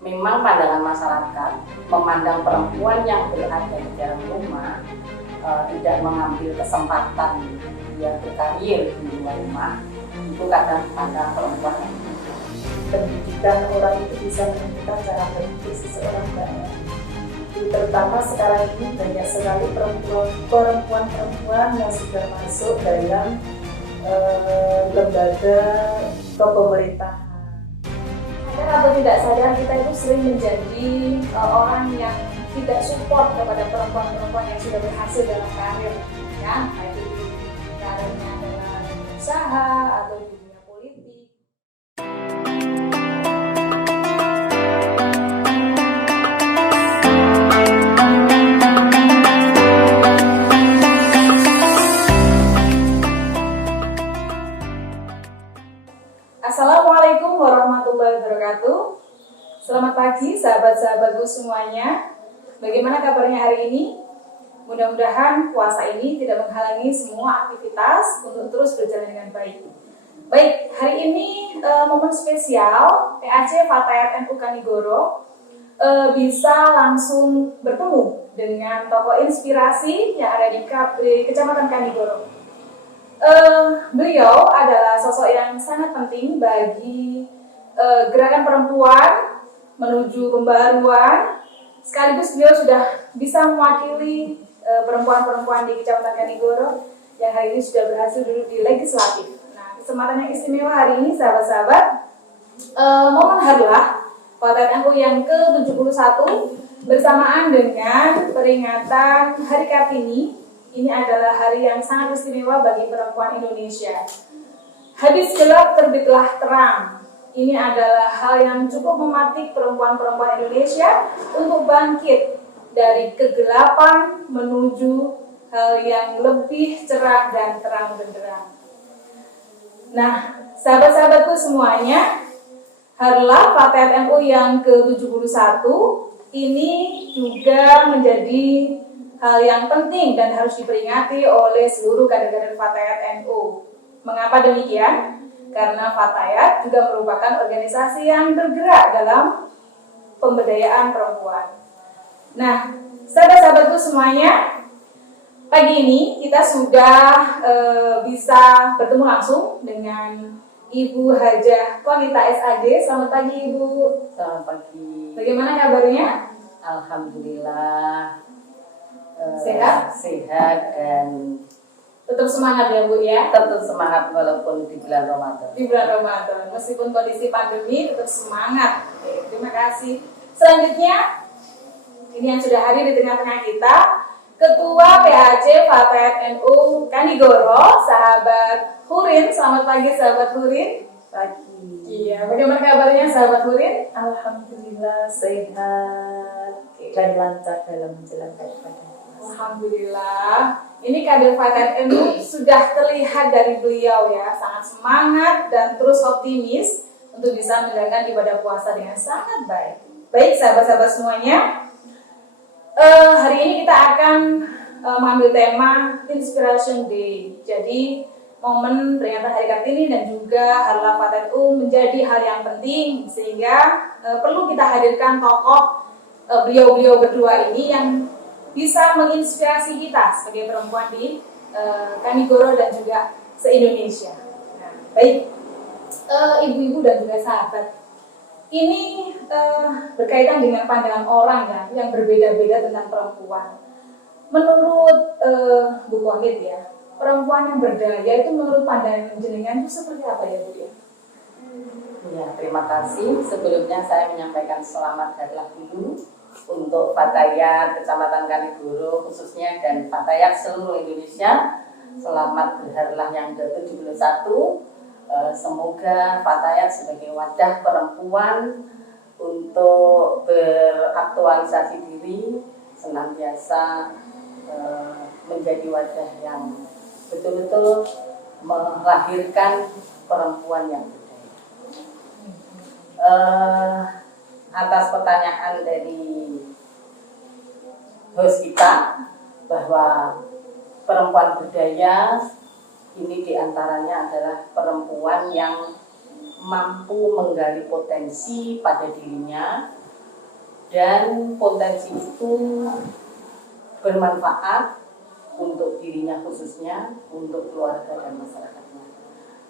memang pandangan masyarakat memandang perempuan yang berada di dalam rumah tidak mengambil kesempatan dia berkarir di luar rumah, itu kadang pandang perempuan yang pendidikan orang itu bisa menentukan cara berpikir seseorang banyak. Terutama sekarang ini banyak sekali perempuan-perempuan yang sudah masuk dalam lembaga kepemerintahan. Sadar atau tidak sadar, kita itu sering menjadi orang yang tidak support kepada perempuan-perempuan yang sudah berhasil dalam karir, ya, baik itu karirnya dalam usaha atau di dunia politik. Assalamualaikum warahmatullahi wabarakatuh. Selamat pagi sahabat-sahabatku semuanya. Bagaimana kabarnya hari ini? Mudah-mudahan puasa ini tidak menghalangi semua aktivitas untuk terus berjalan dengan baik. Baik, hari ini momen spesial PAC Fatayat NU Kanigoro bisa langsung bertemu dengan tokoh inspirasi yang ada di Kecamatan Kanigoro. Beliau adalah sosok yang sangat penting bagi gerakan perempuan menuju pembaruan. Sekaligus beliau sudah bisa mewakili perempuan-perempuan di Kecamatan Kanigoro yang hari ini sudah berhasil duduk di legislatif. Nah, kesempatan yang istimewa hari ini, sahabat-sahabat, momen Harlah Fatayat NU yang ke-71 bersamaan dengan peringatan Hari Kartini. Ini adalah hari yang sangat istimewa bagi perempuan Indonesia. Habis gelap terbitlah terang. Ini adalah hal yang cukup mematik perempuan-perempuan Indonesia untuk bangkit dari kegelapan menuju hal yang lebih cerah dan terang benderang. Nah, sahabat-sahabatku semuanya, Harlah Fatayat NU yang ke-71 ini juga menjadi hal yang penting dan harus diperingati oleh seluruh kader-kader Fatayat NU. Mengapa demikian? Karena Fatayat juga merupakan organisasi yang bergerak dalam pemberdayaan perempuan. Nah, sahabat-sahabatku semuanya, pagi ini kita sudah bisa bertemu langsung dengan Ibu Hajah Konita SAG. Selamat pagi, Ibu. selamat pagi. Bagaimana kabarnya? Alhamdulillah Sehat? Sehat dan Tetap semangat ya, Bu ya. tetap semangat walaupun di bulan Ramadan. Di bulan Ramadan, meskipun kondisi pandemi tetap semangat. Oke, terima kasih. Selanjutnya, ini yang sudah hadir di tengah-tengah kita, Ketua PAC Fatayat NU Kanigoro, sahabat Hurin. Selamat pagi, sahabat Hurin. Pagi. Iya, bagaimana kabarnya, sahabat Hurin? Alhamdulillah sehat dan lancar dalam menjalankan ibadah. Alhamdulillah. Ini kader Fatayat NU sudah terlihat dari beliau ya, sangat semangat dan terus optimis untuk bisa menjalankan ibadah puasa dengan sangat baik. Baik, sahabat-sahabat semuanya, hari ini kita akan mengambil tema Inspiration Day. Jadi momen peringatan Hari Kartini dan juga Harlah Fatayat NU menjadi hal yang penting sehingga perlu kita hadirkan tokoh beliau-beliau berdua ini yang bisa menginspirasi kita sebagai perempuan di Kanigoro dan juga se-Indonesia. Nah, baik, ibu-ibu dan juga sahabat, ini berkaitan dengan pandangan orang ya, yang berbeda-beda tentang perempuan. Menurut Bu Konit ya, perempuan yang berdaya itu menurut pandangan jenengan itu seperti apa ya, Bu ya? Ya, terima kasih. Sebelumnya saya menyampaikan selamat Harlah dulu untuk Fatayat Kecamatan Kanigoro khususnya dan Fatayat seluruh Indonesia. Selamat berharlah yang ke-71. Semoga Fatayat sebagai wadah perempuan untuk beraktualisasi diri senantiasa menjadi wadah yang betul-betul melahirkan perempuan yang berdaya. Atas pertanyaan dari host kita bahwa perempuan berdaya ini diantaranya adalah perempuan yang mampu menggali potensi pada dirinya dan potensi itu bermanfaat untuk dirinya khususnya, untuk keluarga dan masyarakatnya.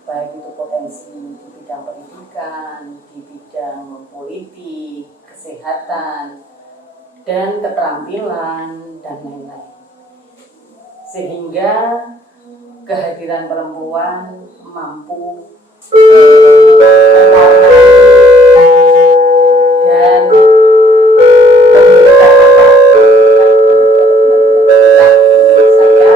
Baik itu potensi di bidang pendidikan, di bidang politik, kesehatan, dan keterampilan, dan lain-lain. Sehingga kehadiran perempuan mampu dan memberikan saya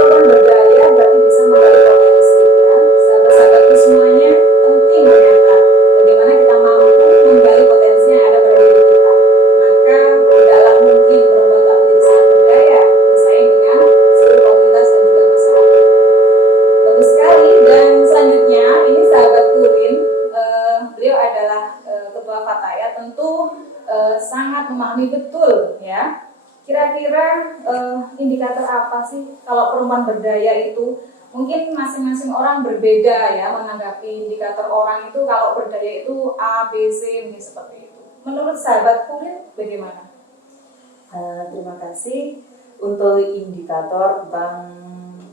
Perempuan berdaya berarti bisa menggali potensi ya. Sahabat-sahabatku semuanya, penting ternyata bagaimana kita mampu menggali potensi yang ada pada diri kita. Maka tidaklah mungkin perempuan tak menjadi sangat berdaya bersaing dengan seluruh komunitas dan juga masyarakat. Bagus sekali. Dan selanjutnya ini sahabat Turin, beliau adalah ketua Fataya, tentu sangat memahami betul ya. Kira-kira indikator apa sih kalau perempuan berdaya itu? Mungkin masing-masing orang berbeda ya menanggapi indikator orang itu. Kalau berdaya itu A, B, C, mungkin seperti itu. Menurut sahabat Kulit bagaimana? Terima kasih untuk indikator tentang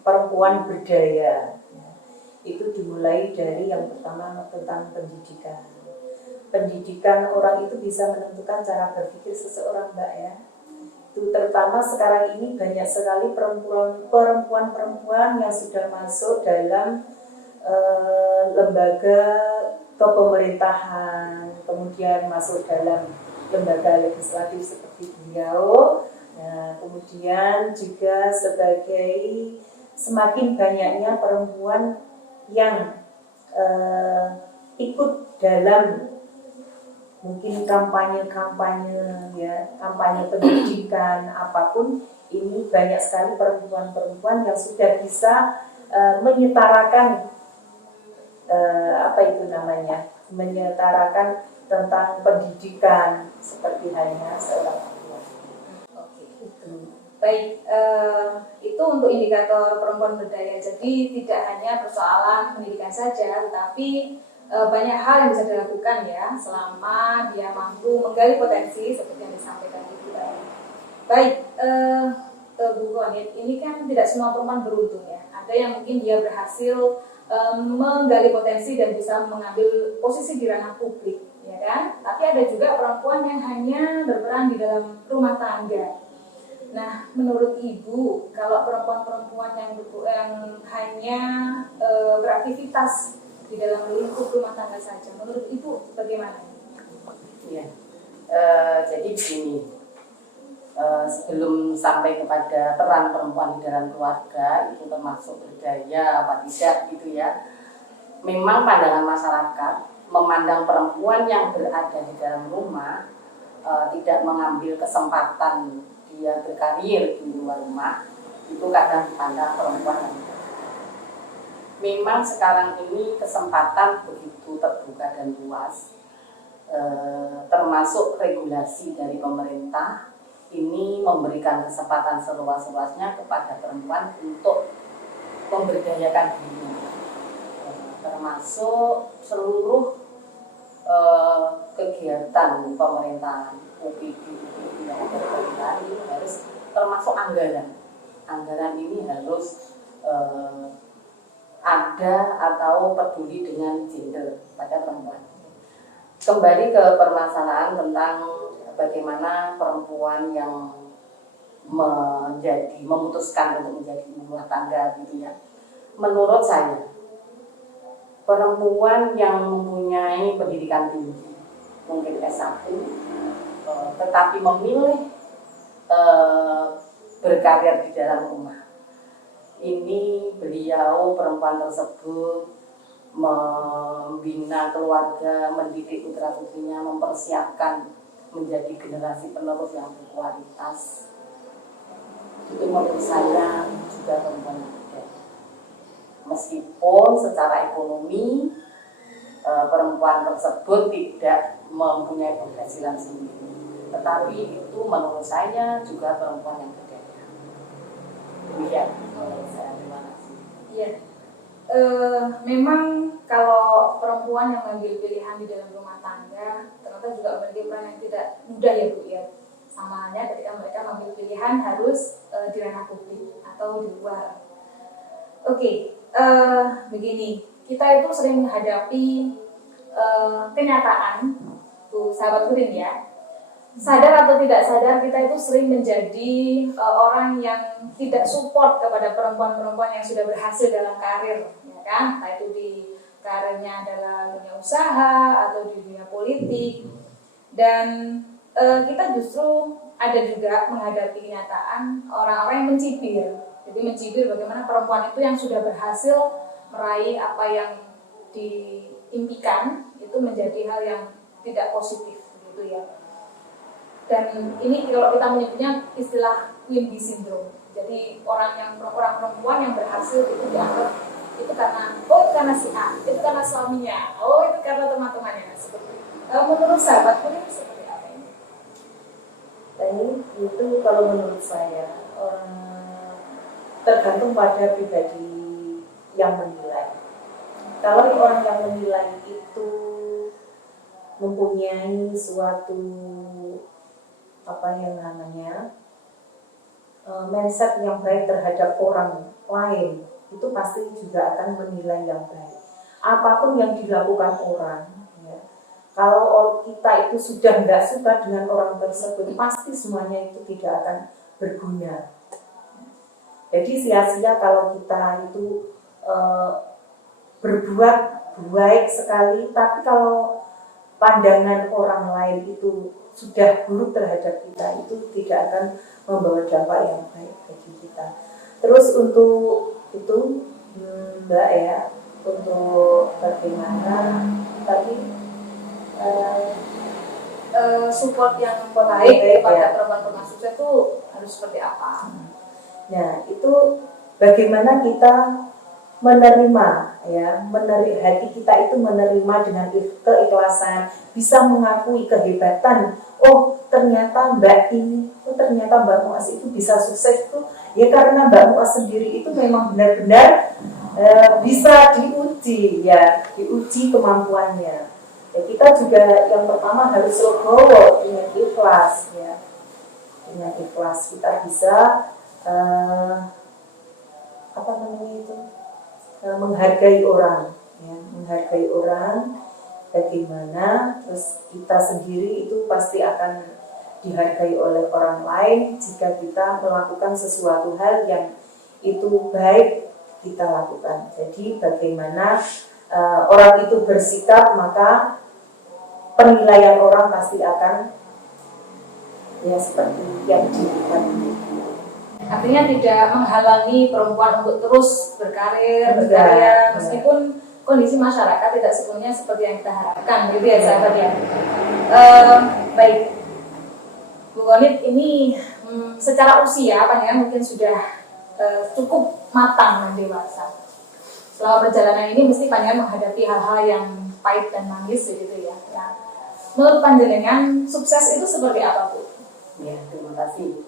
perempuan berdaya. Itu dimulai dari yang pertama tentang pendidikan. Pendidikan orang itu bisa menentukan cara berpikir seseorang, Mbak ya. Itu terutama sekarang ini banyak sekali perempuan-perempuan yang sudah masuk dalam lembaga kepemerintahan, kemudian masuk dalam lembaga legislatif seperti beliau. Nah, kemudian juga sebagai semakin banyaknya perempuan yang ikut dalam mungkin kampanye-kampanye ya, kampanye pendidikan apapun, ini banyak sekali perempuan-perempuan yang sudah bisa menyetarakan menyetarakan tentang pendidikan seperti halnya seorang perempuan. Oke, itu. Baik, itu untuk indikator perempuan berdaya. Jadi tidak hanya persoalan pendidikan saja, tetapi banyak hal yang bisa dilakukan ya selama dia mampu menggali potensi seperti yang disampaikan Ibu tadi. Baik, Bu Ronit, ini kan tidak semua perempuan beruntung ya. Ada yang mungkin dia berhasil menggali potensi dan bisa mengambil posisi di ranah publik, ya kan? Tapi ada juga perempuan yang hanya berperan di dalam rumah tangga. Nah, menurut Ibu, kalau perempuan-perempuan yang hanya beraktivitas di dalam lingkup rumah tangga saja, menurut Ibu bagaimana? Ya, jadi begini, sebelum sampai kepada peran perempuan di dalam keluarga itu termasuk berdaya apa tidak gitu ya, memang pandangan masyarakat memandang perempuan yang berada di dalam rumah tidak mengambil kesempatan dia berkarir di luar rumah, itu kadang dipandang perempuan yang memang sekarang ini kesempatan begitu terbuka dan luas, termasuk regulasi dari pemerintah ini memberikan kesempatan seluas-luasnya kepada perempuan untuk memberdayakan dirinya, termasuk seluruh kegiatan pemerintahan UPD yang ada ini harus termasuk anggaran ini harus ada atau peduli dengan gender pada perempuan. Kembali ke permasalahan tentang bagaimana perempuan yang memutuskan untuk menjadi ibu rumah tangga gitu ya. Menurut saya, perempuan yang mempunyai pendidikan tinggi, mungkin S1, tetapi memilih berkarir di dalam rumah. Ini beliau perempuan tersebut membina keluarga, mendidik putra-putrinya, mempersiapkan menjadi generasi penerus yang berkualitas. Itu menurut saya juga perempuan yang berdaya. Meskipun secara ekonomi perempuan tersebut tidak mempunyai penghasilan sendiri, tetapi itu menurut saya juga perempuan yang berdaya. Iya, menurut saya. Terima kasih. Iya, memang kalau perempuan yang mengambil pilihan di dalam rumah tangga ternyata juga memiliki peran yang tidak mudah ya Bu ya. Sama halnya ketika mereka mengambil pilihan harus di ranah publik atau di luar. Oke, begini, kita itu sering menghadapi kenyataan, Bu sahabat Urin ya. Sadar atau tidak sadar kita itu sering menjadi orang yang tidak support kepada perempuan-perempuan yang sudah berhasil dalam karir, ya kan? Entah itu di karirnya adalah dunia usaha atau di dunia politik, dan kita justru ada juga menghadapi kenyataan orang-orang yang mencibir. Jadi mencibir bagaimana perempuan itu yang sudah berhasil meraih apa yang diimpikan itu menjadi hal yang tidak positif, gitu ya. Dan ini kalau kita menyebutnya istilah Queen Bee Syndrome. Jadi orang perempuan yang berhasil itu dianggap itu karena si A, itu karena suaminya, itu karena teman-temannya. Seperti menurut sahabat ini seperti apa ini? Itu kalau menurut saya tergantung pada pribadi yang menilai. Kalau orang yang menilai itu mempunyai suatu mindset yang baik terhadap orang lain, itu pasti juga akan menilai yang baik. Apapun yang dilakukan orang, ya, kalau kita itu sudah nggak suka dengan orang tersebut, pasti semuanya itu tidak akan berguna. Jadi sia-sia kalau kita itu berbuat baik sekali, tapi kalau pandangan orang lain itu sudah buruk terhadap kita, itu tidak akan membawa dampak yang baik bagi kita. Terus untuk itu Mbak ya, untuk bagaimana tadi support yang baik kepada perempuan-perempuan sukses itu harus seperti apa? Nah, itu bagaimana kita menerima ya, hati kita itu menerima dengan keikhlasan, bisa mengakui kehebatan. Oh, ternyata ternyata Mbak Muas itu bisa sukses itu ya karena Mbak Muas sendiri itu memang benar-benar bisa diuji kemampuannya. Ya, kita juga yang pertama harus legowo dengan ikhlas ya. Dengan ikhlas kita bisa menghargai orang ya, menghargai orang bagaimana, terus kita sendiri itu pasti akan dihargai oleh orang lain jika kita melakukan sesuatu hal yang itu baik kita lakukan. Jadi bagaimana orang itu bersikap, maka penilaian orang pasti akan ya seperti yang dilihat. Artinya tidak menghalangi perempuan untuk terus berkarya, meskipun kondisi masyarakat tidak sepenuhnya seperti yang kita harapkan, gitu ya sahabat ya. Baik, Bu Gonit, ini secara usia panjenengan mungkin sudah cukup matang dan dewasa. Selama perjalanan ini mesti panjenengan menghadapi hal-hal yang pahit dan manis, gitu ya. Menurut panjenengan sukses itu seperti apa, Bu? Ya, terima kasih.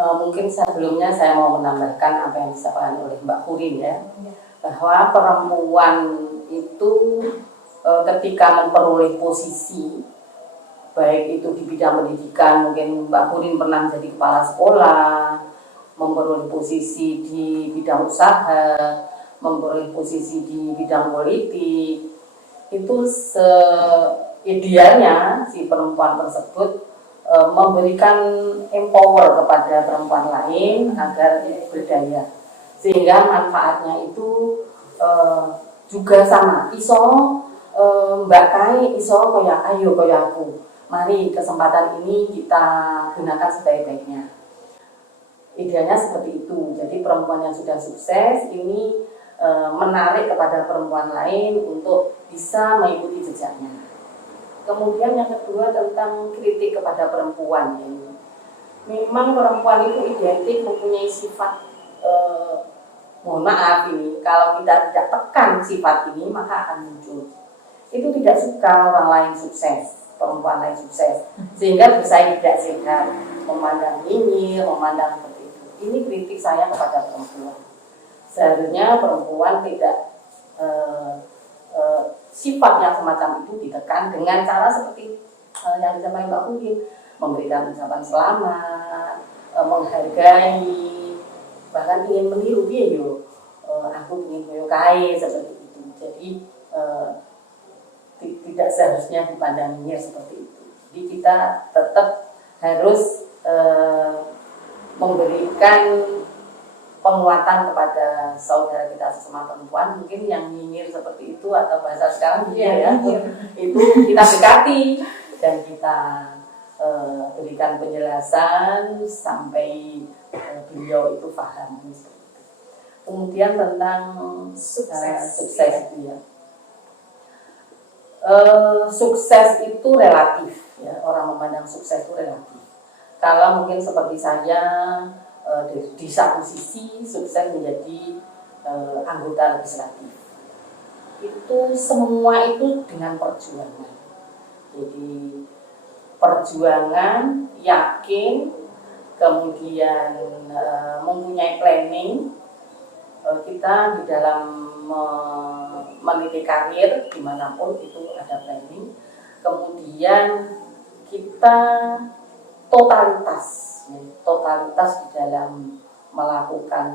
Mungkin sebelumnya saya mau menambahkan apa yang disampaikan oleh Mbak Kurin ya, bahwa perempuan itu ketika memperoleh posisi, baik itu di bidang pendidikan, mungkin Mbak Kurin pernah menjadi kepala sekolah, memperoleh posisi di bidang usaha, memperoleh posisi di bidang politik, itu idealnya si perempuan tersebut memberikan empower kepada perempuan lain agar berdaya, sehingga manfaatnya itu juga sama. Iso Mbak Kai, iso kaya ayo kaya aku. Mari kesempatan ini kita gunakan sebaik-baiknya. Idealnya seperti itu. Jadi perempuan yang sudah sukses ini menarik kepada perempuan lain untuk bisa mengikuti jejaknya. Kemudian yang kedua tentang kritik kepada perempuan ini. Memang perempuan itu identik mempunyai sifat mohon maaf ini, kalau kita tidak tekan sifat ini maka akan muncul. Itu tidak suka orang lain sukses, perempuan lain sukses, sehingga bersaing tidak sehat, memandang nyinyir, memandang seperti itu. Ini kritik saya kepada perempuan. Seharusnya perempuan tidak sifat yang semacam itu ditekan dengan cara seperti yang disampaikan Mbak Pungki, memberikan ucapan selamat, menghargai, bahkan ingin meniru dia yo, aku ingin koyo kae seperti itu. Jadi tidak seharusnya dipandang nyinyir seperti itu. Jadi kita tetap harus memberikan penguatan kepada saudara kita sesama perempuan. Mungkin yang nyinyir seperti itu atau bahasa sekarang itu kita dekati dan kita berikan penjelasan sampai beliau itu paham. Kemudian tentang sukses itu ya. Sukses itu relatif ya, orang memandang sukses itu relatif. Kalau mungkin seperti saya di satu sisi sukses menjadi anggota legislatif, itu semua itu dengan perjuangan. Jadi perjuangan, yakin, kemudian mempunyai planning. Kita di dalam meniti karir dimanapun itu ada planning. Kemudian kita totalitas di dalam melakukan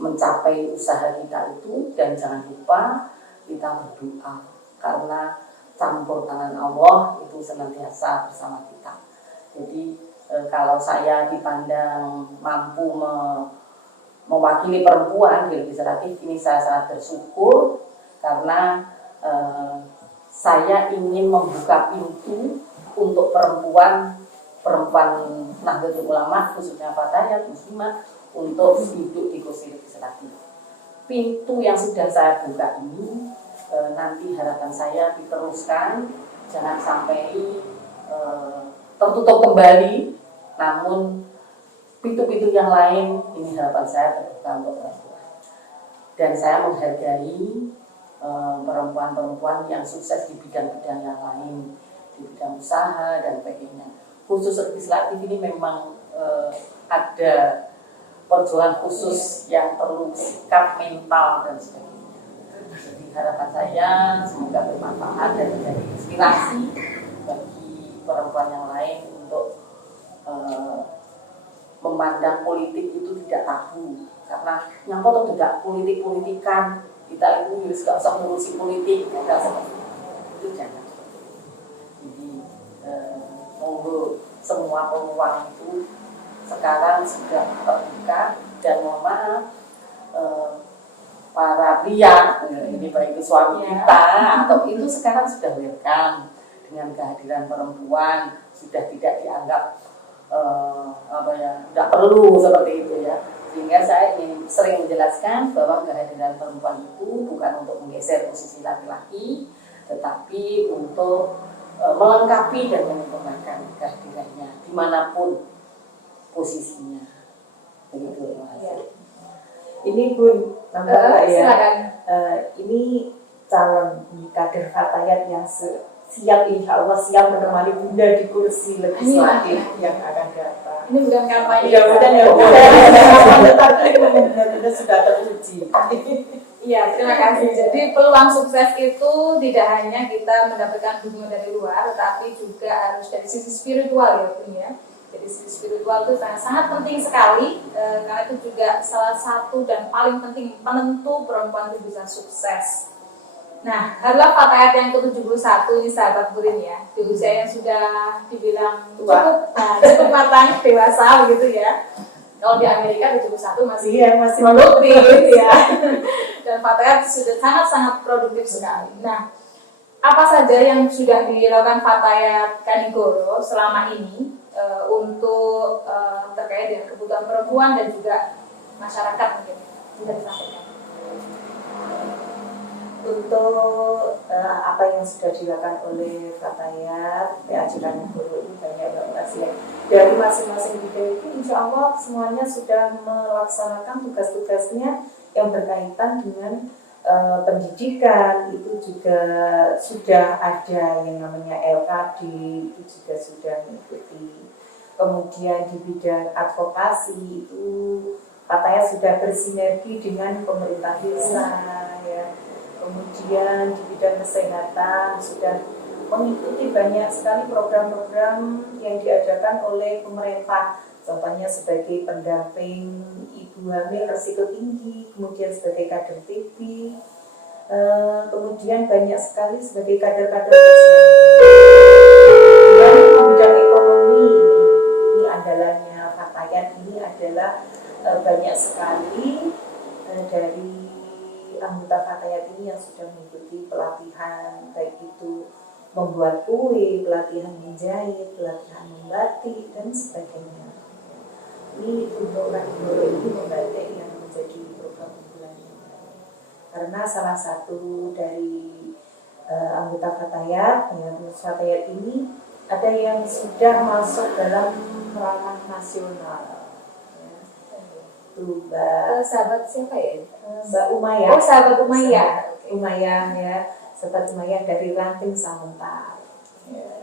mencapai usaha kita itu, dan jangan lupa kita berdoa karena campur tangan Allah itu senantiasa bersama kita. Jadi kalau saya dipandang mampu mewakili perempuan di legislatif ini, saya sangat bersyukur karena saya ingin membuka pintu untuk perempuan Nahdlatul Ulama, khususnya Fatayat Muslimah, untuk duduk di kursi legislatif. Pintu yang sudah saya buka ini nanti harapan saya diteruskan, jangan sampai tertutup kembali, namun pintu-pintu yang lain ini harapan saya terbuka untuk perempuan. Dan saya menghargai perempuan-perempuan yang sukses di bidang-bidang yang lain, di bidang usaha dan sebagainya. Khusus legislatif ini memang ada perjuangan khusus yang perlu sikap mental dan sebagainya. Jadi harapan saya semoga bermanfaat dan menjadi inspirasi bagi perempuan yang lain untuk memandang politik itu tidak tabu, karena yang foto tidak politik-politikan, kita itu harus gak usah ngurusi politik, tidak seperti itu, jangan. Jadi monggo semua peluang itu sekarang sudah terbuka, dan mohon maaf para pria, ini baik itu suami kita atau itu sekarang sudah welcome dengan kehadiran perempuan, sudah tidak dianggap tidak perlu seperti itu ya. Sehingga saya ingin sering menjelaskan bahwa kehadiran perempuan itu bukan untuk menggeser posisi laki-laki, tetapi untuk melengkapi dan menyempurnakan kehadirannya dimanapun posisinya. Begitu ya. Ini Bun, nambah silakan. Ini calon kader Fatayat yang siap, insya Allah siap menemani Bunda di kursi legislatif yang akan datang. Ini bukan kampanye. Ya bukan ya. Benar-benar sudah teruji. Iya, terima kasih. Jadi peluang sukses itu tidak hanya kita mendapatkan dukungan dari luar, tetapi juga harus dari sisi spiritual ya, Bun ya. Jadi sisi spiritual itu sangat penting sekali, karena itu juga salah satu dan paling penting penentu perempuan itu bisa sukses. Nah, adalah Fatayat yang ke-71 ini sahabat Burin ya, di usia yang sudah dibilang cukup matang, dewasa begitu ya. Kalau di Amerika 71 masih produktif ya. Dan Fatayat sudah sangat-sangat produktif sekali. Nah, apa saja yang sudah dilakukan Fatayat Kanigoro selama ini untuk terkait dengan kebutuhan perempuan dan juga masyarakat mungkin bisa disampaikan? Untuk apa yang sudah dilakukan oleh Fatayat PAJ Kanigoro ini banyak banget ya. Dari masing-masing bidang itu insya Allah semuanya sudah melaksanakan tugas-tugasnya yang berkaitan dengan pendidikan. Itu juga sudah ada yang namanya LKD, itu juga sudah mengikuti. Kemudian di bidang advokasi itu Fatayat sudah bersinergi dengan pemerintah desa ya. kemudian di bidang kesehatan sudah mengikuti banyak sekali program-program yang diadakan oleh pemerintah. Contohnya sebagai pendamping ibu hamil risiko tinggi, kemudian sebagai kader TB, kemudian banyak sekali sebagai kader-kader sosial. Dan di bidang ekonomi ini andalannya Fatayat ini adalah banyak sekali dari anggota Fatayat ini yang sudah mengikuti pelatihan, baik itu membuat kue, pelatihan menjahit, pelatihan membatik, dan sebagainya. Ini untuk Kanigoro ini membatik yang menjadi program unggulannya. Karena salah satu dari anggota Fatayat, pengurus Fatayat ini ada yang sudah masuk dalam ranah nasional. Itu Sahabat siapa ya? Mbak Umayyah. Oh, sahabat Umayyah. Umayyah ya. Seperti Umayyah dari Ranting Samuntar. Ya.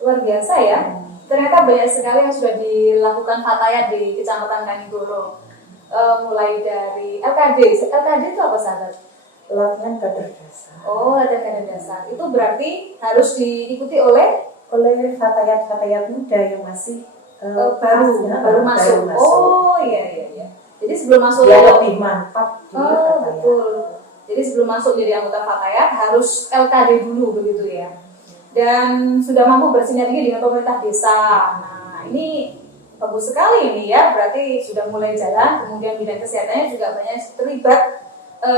Luar biasa ya. Ternyata banyak sekali yang sudah dilakukan Fatayat di Kecamatan Kanigoro. Mulai dari LKD. LKD itu apa sahabat? Latihan kader dasar. Oh, ada kader dasar. Itu berarti harus diikuti oleh Fatayat muda yang masih baru masuk. Oh iya. Jadi sebelum masuk dia lebih mantap di Fatayat. Betul. Jadi sebelum masuk jadi anggota Fatayat harus LKD dulu begitu ya. Dan sudah mampu bersinergi dengan pemerintah desa. Nah, ini bagus sekali ini ya. Berarti sudah mulai jalan. Kemudian bidang kesehatannya juga banyak terlibat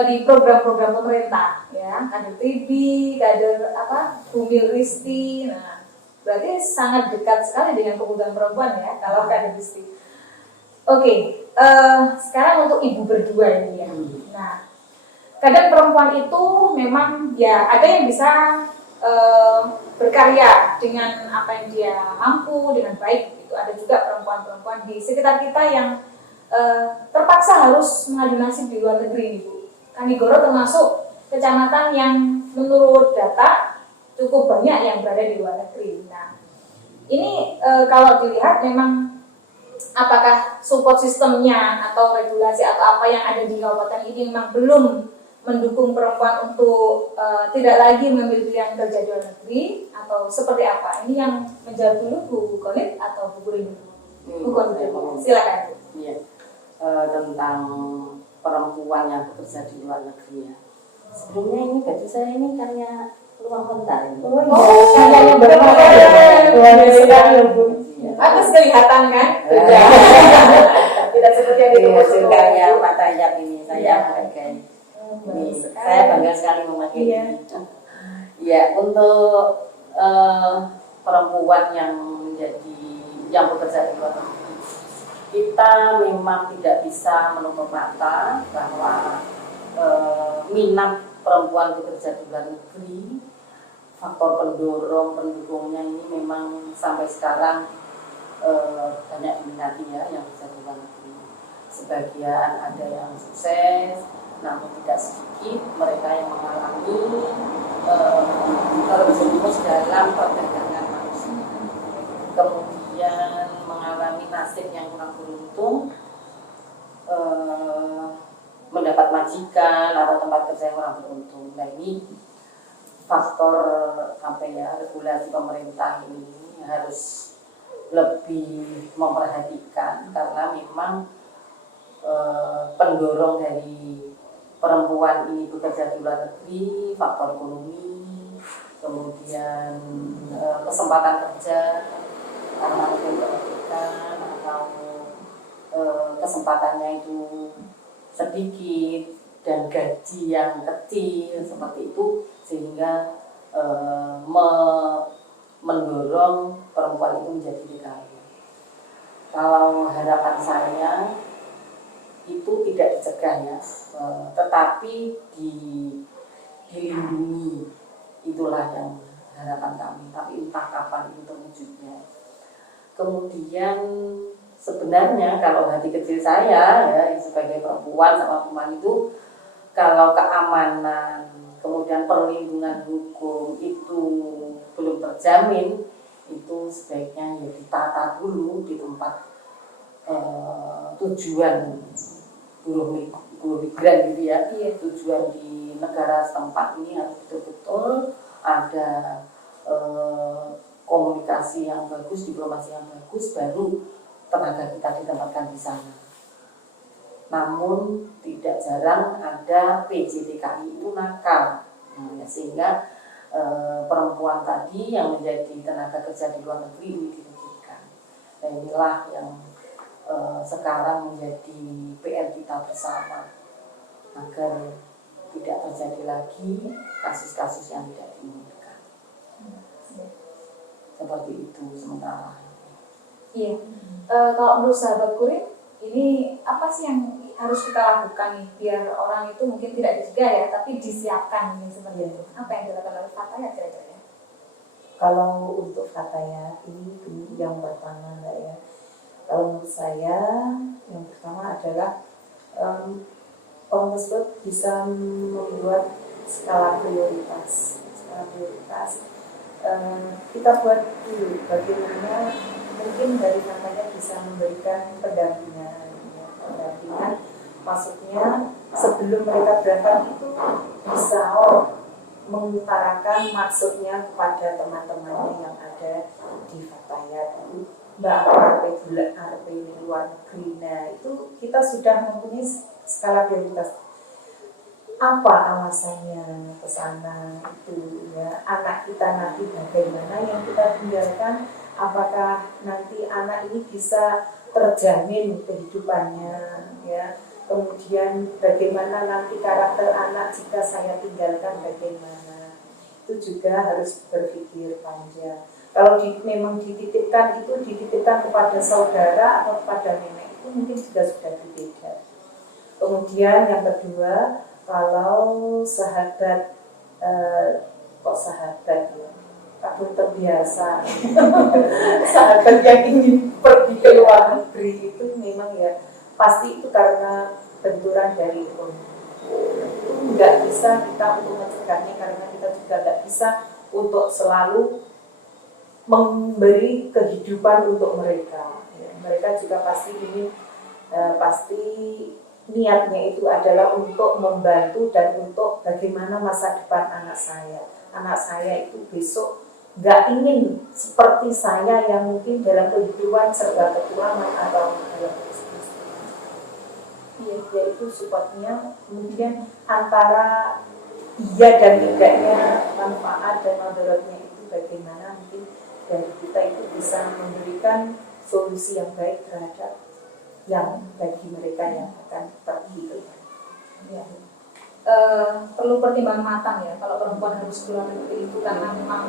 di program-program pemerintah ya. Kader TB, kader Bumil Risti. Nah, berarti sangat dekat sekali dengan kebutuhan perempuan ya kalau kader Risti. Oke, sekarang untuk ibu berdua ini ya. Nah, kadang perempuan itu memang ya ada yang bisa berkarya dengan apa yang dia mampu dengan baik. Itu ada juga perempuan-perempuan di sekitar kita yang terpaksa harus mengadu nasib di luar negeri, Bu. Kanigoro termasuk kecamatan yang menurut data cukup banyak yang berada di luar negeri. Nah, ini kalau dilihat memang apakah support sistemnya atau regulasi atau apa yang ada di kabupaten ini memang belum mendukung perempuan untuk tidak lagi mengambil pilihan kerja di luar negeri atau seperti apa? Ini yang menjawab dulu Bu Konit atau Bu Kurin? Bu Konit, silakan Bu. Iya, tentang perempuan yang bekerja di luar negeri ya. Sebelumnya ini baju saya ini karya luang bentar ini. Oh iya, yang Bagus kelihatan kan? Tidak seperti yang itu karya Fatayat ini saya memakai. Saya bangga sekali memakai ini. Ya, untuk perempuan yang bekerja di luar negeri, kita memang tidak bisa menutup mata bahwa minat perempuan bekerja di luar negeri, faktor pendukungnya ini memang sampai sekarang banyak diminati ya yang bekerja di luar negeri. Sebagian ada yang sukses, namun tidak sedikit mereka yang mengalami terjerumus dalam perdagangan manusia, kemudian mengalami nasib yang kurang beruntung, mendapat majikan atau tempat kerja yang kurang beruntung. Nah, ini faktor regulasi pemerintah ini harus lebih memperhatikan, karena memang pendorong dari perempuan ini bekerja di luar negeri, faktor ekonomi, kemudian kesempatan kerja karena mungkin pendidikan atau kesempatannya itu sedikit dan gaji yang kecil seperti itu, sehingga mendorong perempuan itu menjadi DKI. Kalau harapan saya itu tidak dicegah ya, tetapi dilindungi, itulah yang harapan kami. Tapi entah kapan itu terwujudnya. Kemudian sebenarnya kalau hati kecil saya ya sebagai perempuan sama perempuan itu, kalau keamanan kemudian perlindungan hukum itu belum terjamin, itu sebaiknya ya ditata dulu di tempat tujuan buruh migran gitu ya, tujuan di negara setempat ini harus betul-betul ada komunikasi yang bagus, diplomasi yang bagus, baru tenaga kita ditempatkan di sana. Namun tidak jarang ada PJTKI itu nakal, sehingga perempuan tadi yang menjadi tenaga kerja di luar negeri ini dirugikan. Dan inilah yang sekarang menjadi PR kita bersama agar tidak terjadi lagi kasus-kasus yang tidak diinginkan. Seperti itu sementara. Iya. Kalau menurut sahabat kurir, ini apa sih yang harus kita lakukan nih biar orang itu mungkin tidak dicegah ya, tapi disiapkan nih seperti itu. Apa yang dilakukan oleh Fatayat kira-kira? Kalau untuk Fatayat ini yang pertama Mbak ya, kalau menurut saya yang pertama adalah orang tersebut bisa membuat skala prioritas. Kita buat dulu bagaimana mungkin dari Fatayat bisa memberikan pendampingan. Maksudnya sebelum mereka berangkat itu bisa mengutarakan maksudnya kepada teman-temannya yang ada di Fatayat itu, Mbak RP luar negeri. Nah itu kita sudah mempunyai skala prioritas. Apa alasannya ke sana itu ya, anak kita nanti bagaimana yang kita tinggalkan, apakah nanti anak ini bisa terjamin kehidupannya ya, kemudian bagaimana nanti karakter anak jika saya tinggalkan bagaimana, itu juga harus berpikir panjang. Kalau memang dititipkan kepada saudara atau kepada nenek itu mungkin juga sudah berbeda. Kemudian yang kedua, kalau sahabat kok sahabat ya, aku terbiasa sahabat yang ingin pergi ke luar negeri itu memang ya pasti itu karena benturan dari ekonomi. Itu nggak bisa kita untuk mencegahnya, karena kita juga nggak bisa untuk selalu memberi kehidupan untuk mereka ya. Mereka juga pasti ingin pasti niatnya itu adalah untuk membantu dan untuk bagaimana masa depan anak saya. Anak saya itu besok nggak ingin seperti saya yang mungkin dalam kehidupan serba kekurangan atau dalam yaitu supportnya kemudian antara iya dan tidaknya, manfaat dan mudaratnya itu bagaimana mungkin dari kita itu bisa memberikan solusi yang baik terhadap yang bagi mereka yang akan pergi ke ya. Perlu pertimbangan matang ya kalau perempuan harus keluar negeri itu, karena memang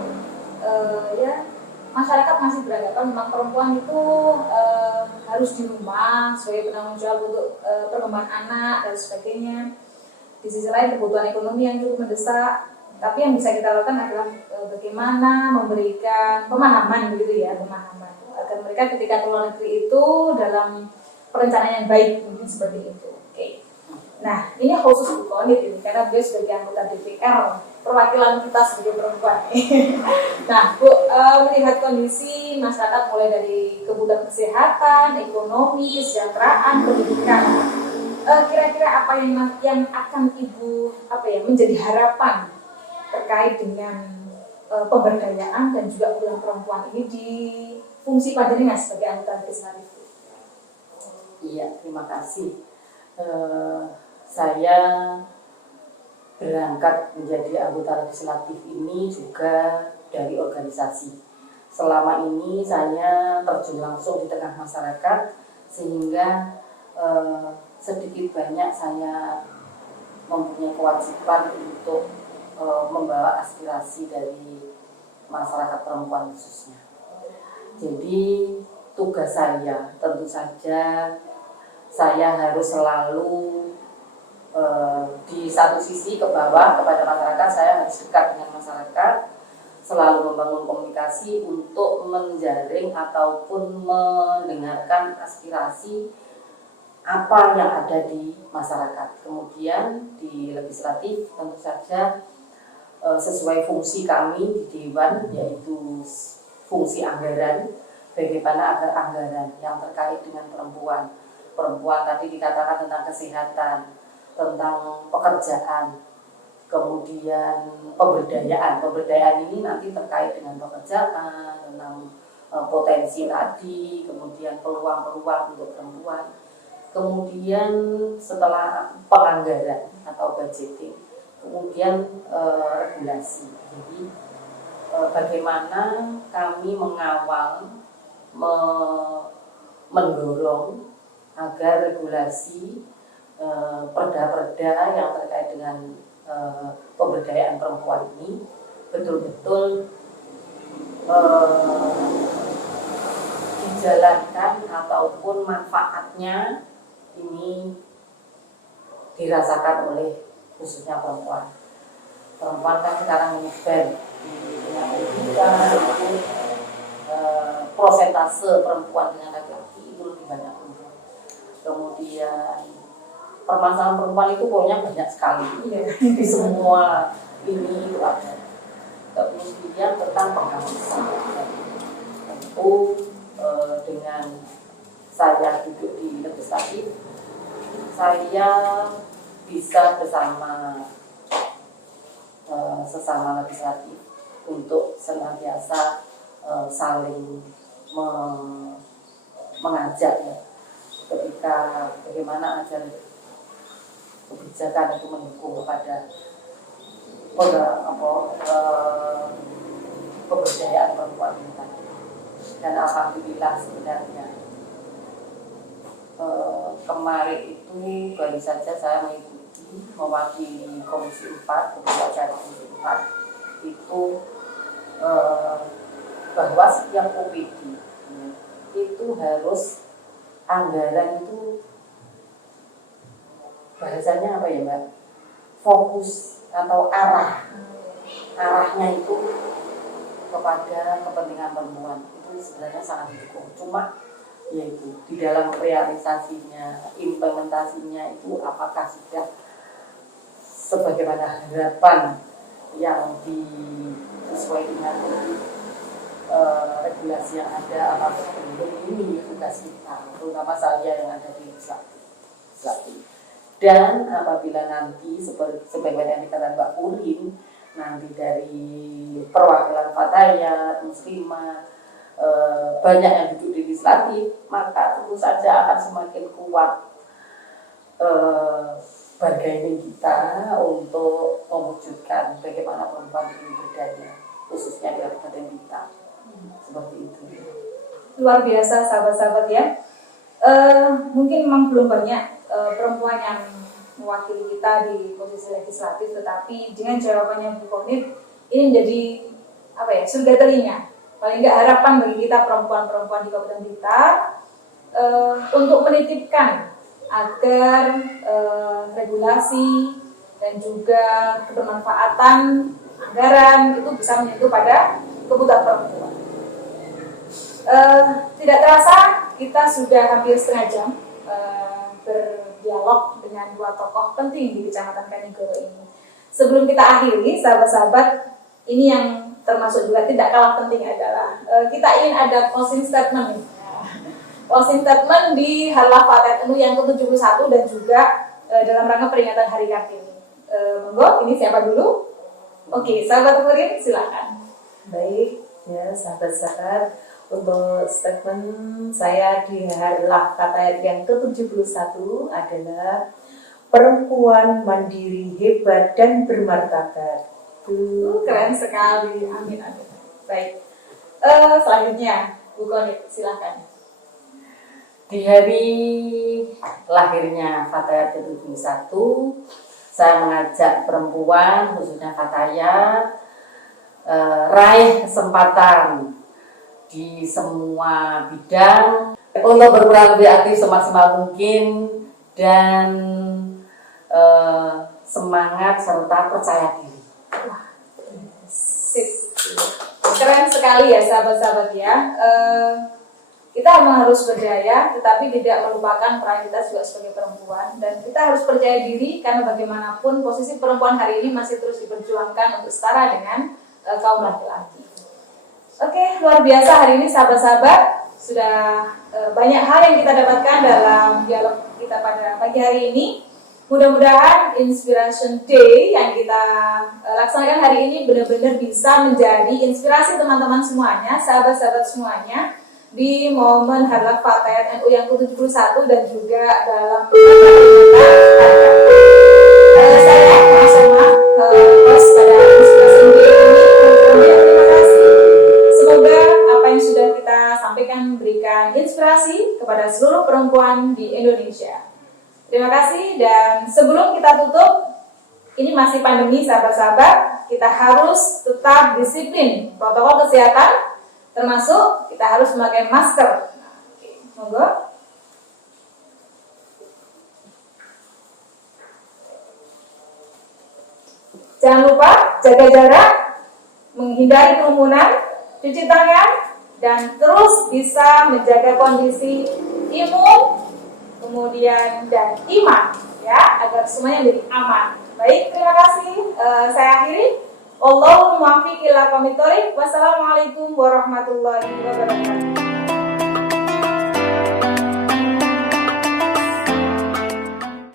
ya masyarakat masih beranggapan memang perempuan itu harus di rumah sebagai penanggung jawab untuk perkembangan anak dan sebagainya. Di sisi lain kebutuhan ekonomi yang cukup mendesak, tapi yang bisa kita lakukan adalah bagaimana memberikan pemahaman gitu ya, pemahaman agar mereka ketika keluar negeri itu dalam perencanaan yang baik, mungkin seperti itu. Oke. Nah, ini khusus Bu Konit ini karena beliau sebagai anggota DPR, perwakilan kita sebagai perempuan. Nah, Bu, melihat kondisi masyarakat mulai dari kebutuhan kesehatan, ekonomi, kesejahteraan, pendidikan, kira-kira apa yang akan Ibu menjadi harapan terkait dengan pemberdayaan dan juga kebutuhan perempuan ini di fungsi panjenengan sebagai anggota legislatif? Iya, terima kasih. Saya berangkat menjadi anggota legislatif ini juga dari organisasi. Selama ini saya terjun langsung di tengah masyarakat, sehingga sedikit banyak saya mempunyai kewajiban untuk membawa aspirasi dari masyarakat perempuan khususnya. Jadi tugas saya tentu saja saya harus selalu di satu sisi ke bawah kepada masyarakat, saya harus dekat dengan masyarakat, selalu membangun komunikasi untuk menjaring ataupun mendengarkan aspirasi apa yang ada di masyarakat. Kemudian di legislatif tentu saja sesuai fungsi kami di Dewan, yaitu fungsi anggaran, bagaimana agar anggaran yang terkait dengan perempuan tadi dikatakan tentang kesehatan, tentang pekerjaan, kemudian pemberdayaan ini nanti terkait dengan pekerjaan, tentang potensi tadi, kemudian peluang-peluang untuk perempuan, kemudian setelah penganggaran atau budgeting, kemudian regulasi. Jadi bagaimana kami mengawal, mendorong agar regulasi perda-perda yang terkait dengan pemberdayaan perempuan ini betul-betul dijalankan ataupun manfaatnya ini dirasakan oleh khususnya perempuan. Perempuan kan sekarang menyebar di dunia pendidikan, prosentase perempuan dengan laki-laki itu lebih banyak perempuan. Kemudian permasalahan perempuan itu pokoknya banyak sekali, di semua ini itu ada. Kemudian tentang pengawasan, tentu dengan saya duduk di legislatif, saya bisa bersama sesama legislatif untuk senantiasa saling mengajak ya, ketika bagaimana agar kebijakan itu mendukung kepada pemberdayaan perempuan ini tadi. Dan alhamdulillah sebenarnya kemarin itu baru saja saya mewakili Komisi 4, Ketua Acara Komisi 4 itu bahwa setiap OPD itu harus anggaran itu bahasanya apa ya Mbak? Fokus atau arahnya itu kepada kepentingan perempuan, itu sebenarnya sangat didukung. Cuma yaitu di dalam realisasinya, implementasinya itu apakah sudah sebagaimana harapan yang sesuai dengan regulasi yang ada, apakah belum, ini tugas kita, terutama saya yang ada di legislatif. Dan apabila nanti sebagaimana yang dikatakan Mbak Purin, nanti dari perwakilan Fatayat, Muslimah, banyak yang duduk di legislatif, maka tentu saja akan semakin kuat bargaining kita untuk mewujudkan bagaimana perempuan ini berdaya, khususnya di kabupaten kita. Seperti itu. Luar biasa sahabat-sahabat ya. Mungkin memang belum banyak perempuan yang mewakili kita di posisi legislatif, tetapi dengan jawabannya Bu Komit ini menjadi surga telinga. Paling nggak harapan bagi kita perempuan-perempuan di Kabupaten Blitar untuk menitipkan agar regulasi dan juga kebermanfaatan anggaran itu bisa menyentuh pada kebutuhan perempuan. Tidak terasa kita sudah hampir setengah jam berdialog dengan dua tokoh penting di Kecamatan Kanigoro ini. Sebelum kita akhiri, sahabat-sahabat, ini yang termasuk juga tidak kalah penting adalah kita ingin ada closing statement nih. Closing statement di Harlah Fatayat NU yang ke-71 dan juga dalam rangka peringatan Hari Kartini. Monggo, ini siapa dulu? Oke, sahabat Purin, silakan. Baik, ya sahabat-sahabat, untuk statement saya di Harlah Fatayat yang ke-71 adalah perempuan mandiri, hebat, dan bermartabat. Keren sekali, amin amin. Baik, selanjutnya Bu Komit, silakan. Di hari lahirnya Fatayat ke-71, saya mengajak perempuan, khususnya Fatayat, raih kesempatan di semua bidang untuk berperan lebih aktif semaksimal mungkin dan semangat serta percaya diri. Sip. Keren sekali ya sahabat-sahabat ya. Kita memang harus berdaya, tetapi tidak melupakan peran kita juga sebagai perempuan, dan kita harus percaya diri karena bagaimanapun posisi perempuan hari ini masih terus diperjuangkan untuk setara dengan kaum laki-laki. Oke, luar biasa hari ini sahabat-sahabat, sudah banyak hal yang kita dapatkan dalam dialog kita pada pagi hari ini. Mudah-mudahan Inspiration Day yang kita laksanakan hari ini benar-benar bisa menjadi inspirasi teman-teman semuanya, sahabat-sahabat semuanya, di momen Hari Fatayat NU yang ke-71 dan juga dalam saya bersama host pada Inspiration Day ini. Terima kasih. Semoga apa yang sudah kita sampaikan memberikan inspirasi kepada seluruh perempuan di Indonesia. Terima kasih, dan sebelum kita tutup, ini masih pandemi sahabat-sahabat, kita harus tetap disiplin protokol kesehatan, termasuk kita harus memakai masker. Monggo. Jangan lupa jaga jarak, menghindari kerumunan, cuci tangan, dan terus bisa menjaga kondisi imun, kemudian dan iman, ya, agar semuanya menjadi aman. Baik, terima kasih. Saya akhiri. Allahumma muwaffiq ila aqwamit thoriq. Wassalamualaikum warahmatullahi wabarakatuh.